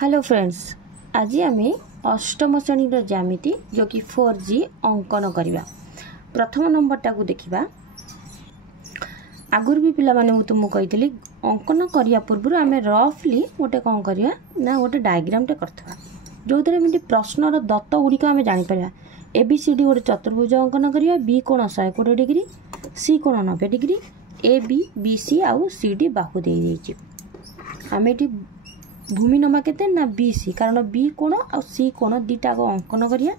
Hello friends, आज आम अष्टम श्रेणी ज्यामिति जो कि 4G अंकन करवा। प्रथम नंबरटा को देखा। आगुरी भी पिला माने तुमको कही अंकन करने पूर्व आम रफली गोटे कौन करवा ना गोटे डायग्रामटे करवा जो थे प्रश्नर दत्त गुड़िक आम जापर। ABCD गोटे चतुर्भुज अंकन करवा। बी कोण 120 डिग्री, सी कोण 90 डिग्री, AB BC आउ CD बाहु दे आम ये भूमि नमा केते ना BC, कारण बी कोण आ सी कोण दीटा को अंकन करिया।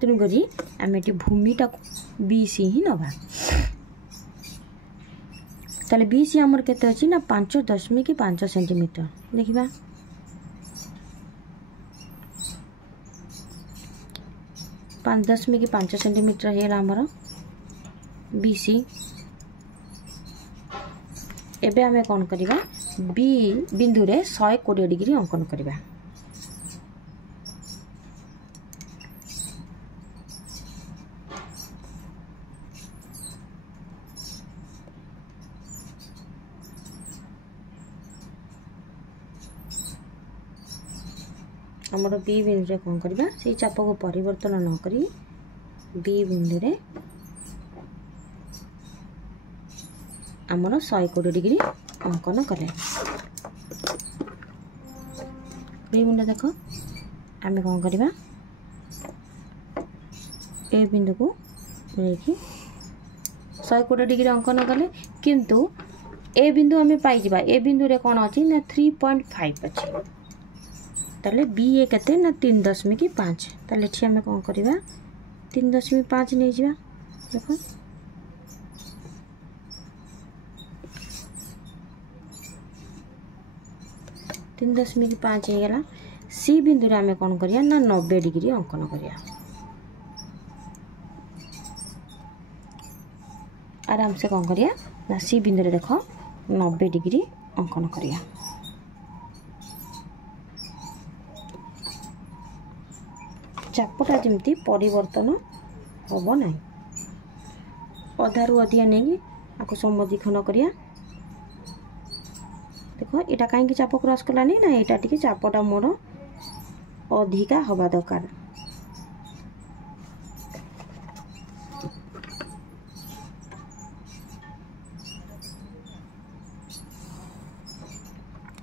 तेणुक आम ये भूमिटा BC ही नवा। ताले BC आमर केते अछि ना 5.5 सेंटीमीटर। देखिबा 5.5 सेंटीमीटर हेला आमर BC। एबे आमे कोन करिबा बी बिंदु रे 120 डिग्री अंकन करिबा। हमर बी बिंदु रे कोन करिबा सेई चाप को परिवर्तन न करी बी बिंदु रे हमर 120 डिग्री अंकन कले। बी बिंदु देखो आम कौन करवा ए बिंदु को लेकिन 120 डिग्री अंकन कले, किंतु ए बिंदु आम पाइबा। ए बिंदु रे कौन अच्छी ना 3.5 अच्छी। ताले बी ए केते ना 3.5। ताले ठी आम कौन करवा 3.5 नहीं जा। देखो तीन 3.5 हो गला। सी बिंदु रे आमे कौन करिया ना 90 डिग्री अंकन करिया। आराम से कौन करिया ना सी बिंदु रे देखो 90 डिग्री अंकन करिया। चापटा जमती परिवर्तन होबो नाही। अधारु अधिया नहीं आको समद्विखंड करिया। देखो एटा कहीं चाप क्रॉस कलानी ना, एटा टिके चापटा मोर अधिका हवा दरकार।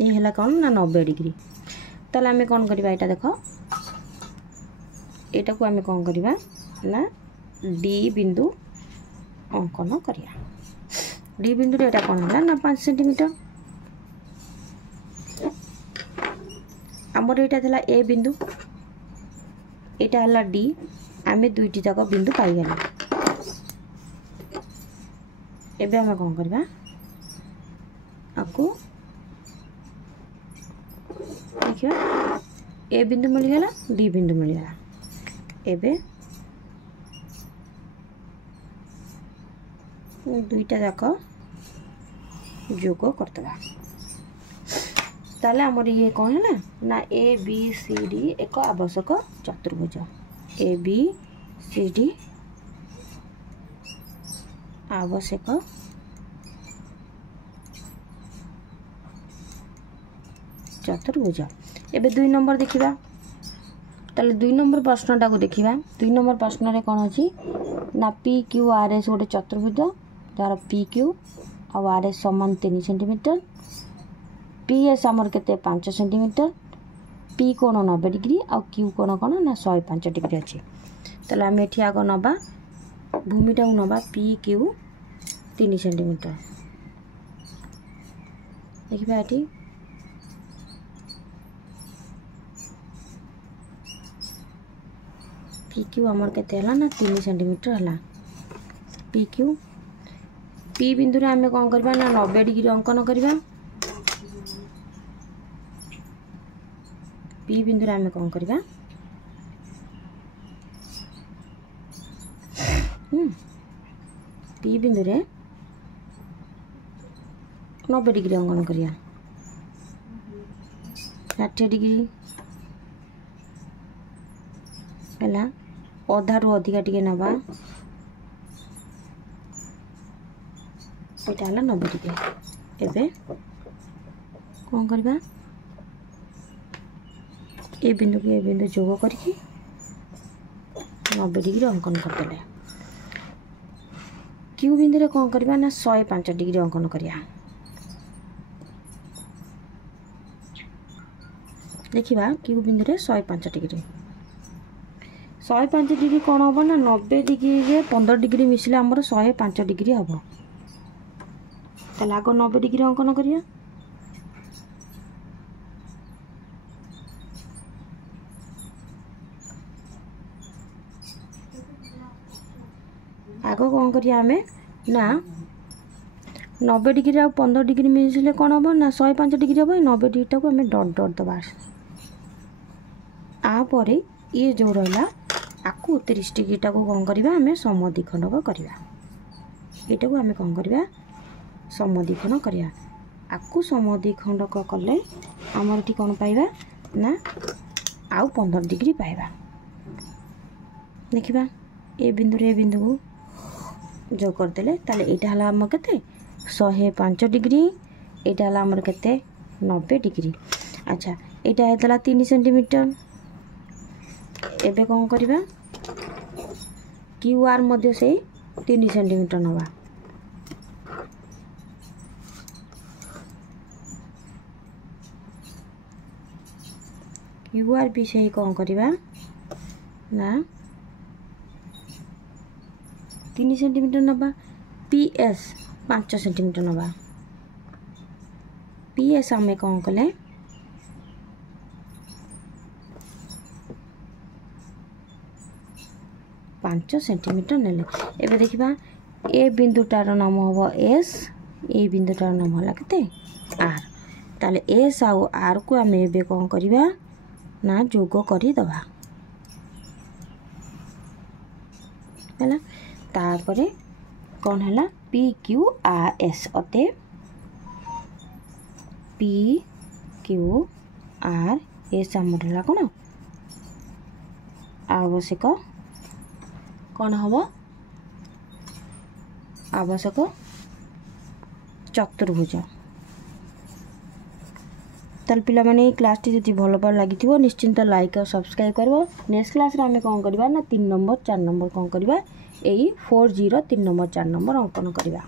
ये हला कौन ना 90 डिग्री। ताले आमे कौन करबा एटा देखो एटा को आमे कौन करबा ना डी बिंदु अंकन करिया। डी बिंदु रे एटा कौन होला ना 5 सेंटीमीटर। आमर एटा थला ए बिंदु, एटा हला डी। आमे दुईटी जाक बिंदु पाई गला। एबे आमे कोन करबा आकु देखिबा ए बिंदु मिल गला, डी बिंदु मिल गला। एबे दुईटा जाक जोग करतबा। ताले हमर ये कौन है ना ABCD एक आवश्यक चतुर्भुज। ABCD आवश्यक चतुर्भुज। एबे 2 नंबर देखिबा। ताले 2 नंबर प्रश्नटा को देखिबा। 2 नंबर प्रश्न रे कोन अछि ना PQRS गोटे चतुर्भुज तार PQ और RS समान 3 सेंटीमीटर। PS आमर केते 5 सेंटीमीटर। P कोण 90 डिग्री और Q कोण कोण ना 105 डिग्री अच्छी। ताले आम एठी आग नबा भूमिटा को नबा PQ 3 सेंटीमीटर। देखिबा एठी PQ आमर केते हला ना 3 सेंटीमीटर हला। PQ P बिंदु रे आमे कोन करबा ना 90 डिग्री अंकन करबा। पी बिंदु रे आमे कौन करबा पी बिंदु रे 90 डिग्री अंकन करिया। 60 डिग्री हला। अधारु अधिका टिके नबा। एटा हला 90 डिग्री। एबे कौन करबा ए बिंदु जोग करके 90 डिग्री अंकन करदेले। क्यू बिंदु रे कौन करबा ना 105 डिग्री अंकन करिया। देखिबा क्यू बिंदु रे 105 डिग्री 105 डिग्री कौन हम ना 90 डिग्री रे 15 डिग्री मिसले आमर 105 डिग्री हम। ताले आग 90 डिग्री अंकन करिया। आग कौन करिया हमें ना 90 डिग्री आ 15 डिग्री मिसले कौन हम ना 105 डिग्री हम। 90 डिग्री टाको हमें डॉट डॉट दबा आपर ये जो रहा आपको 30 डिग्री टाको कौन करवा आम समद्विखंडक करवा। यहाँ को आम कौन करवा समद्विखंड करवा। आपको समद्विखंडक कले आमर ये कौन पाइबा ना आउ 15 डिग्री पाइबा। देखिबा ए बिंदु रे बिंदु को जो करदेले ताले एटा हला आम केते 105 डिग्री एटा हला आमर केते 90 डिग्री। अच्छा एटा हेतला 3 सेंटीमीटर। एबे कौन करवा क्यू आर मध्य से 3 सेंटीमीटर नवा। क्यू आर भी से कौन करवा ना 3 सेंटीमीटर नवा। पी एस 5 सेंटीमीटर नवा। पी एस आम कौन कले 5 सेंटीमीटर नेले। एबे देखिबा ए बिंदुटार नाम हम एस ए बिंदुटार नाम होला केते आर। ताले एस आउ आर को आम एबे कौन करवा ना जोग करी दबा हैला। तापरे कौन हैला पी क्यू आर एस अते पी क्यू आर एस आमर हैला कौन आवश्यक कौन हम आवश्यक चतुर्भुज। ताल पिला माने क्लास टी जदि भल पार लगी निश्चिंत लाइक और सब्सक्राइब करबो। नेक्स्ट क्लास रे आमे कौन करबा ना 3 नंबर 4 नंबर कौन करबा एई 4 0 3 नंबर 4 नंबर अंकन करबा।